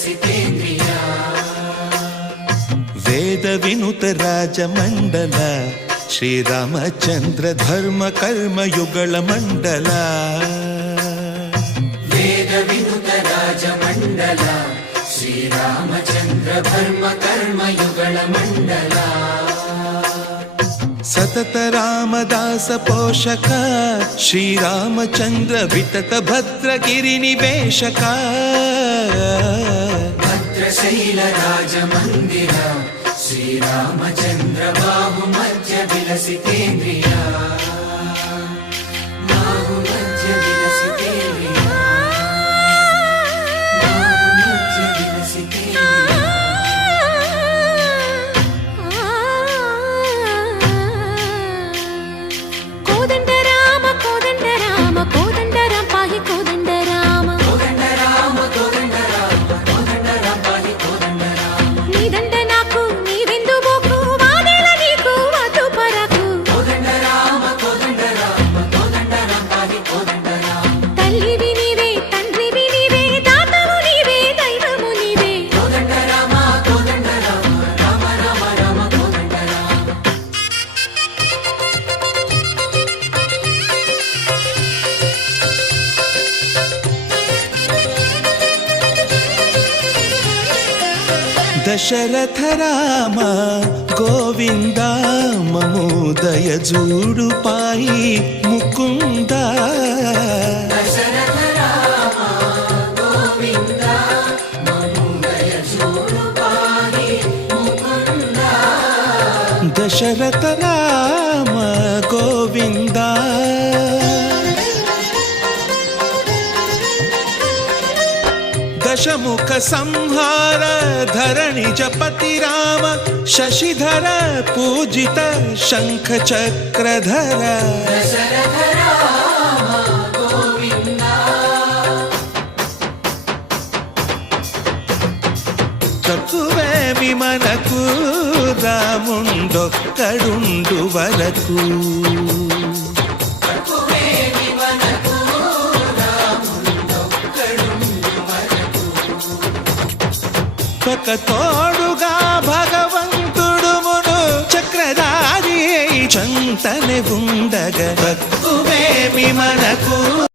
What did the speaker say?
విలసితేంద్రియా వేద వినుత రాజమండల శ్రీరామచంద్ర ధర్మ కర్మయుగళ మండల వేద వినుత రాజమండల శ్రీరామచంద్ర ధర్మ కర్మయుగళ మండల సతత రామదాస పోషక శ్రీరామచంద్ర వితత భద్రగిరి నివేశక భద్రశైల రాజమందిర శ్రీరామచంద్ర బాహు మధ్య విలసితేంద్రియా బాహు మధ్య విలసితేంద్రియా బాహు మధ్య విలసితేంద్రియా కోదండ రామ కోదండ రామ కోదండ రామ పాహి కోదండ రామ కోదండ రామ కోదండ రామ కోదండ రామ పాహి కోదండ రామ నీదండ నాకు నీవెందు బోకు వాదేల నీకు వద్దు పరకు కోదండ రామ కోదండ రామ కోదండ రామ పాహి కోదండ రామ తల్లివి నీవే తండ్రివి నీవే దాతవు నీవే దైవము నీవే కోదండ రామ కోదండ రామ రామ రామ రామ కోదండ రామ దశరథ రామ గోవింద మమోదయ జూడు పాయి ముకుంద దశరథ రామ గోవింద మముదయ చూడు పాహి ముకుంద దశరథ రామ గోవింద దశముఖ సంహార ధరణి జపతి రామ శశిధర పూజిత శంఖ చక్రధర దశరథ రామ గోవింద తక్కువేమి మనకు రాముండొక్కడుండు వరకు తక్కువేమి మనకు రాముండొక్కడుండు వరకు ఒక తోడుగా భగవంతుడు మును చక్రధారి చెంతనే ఉండగ తక్కువేమి మనకు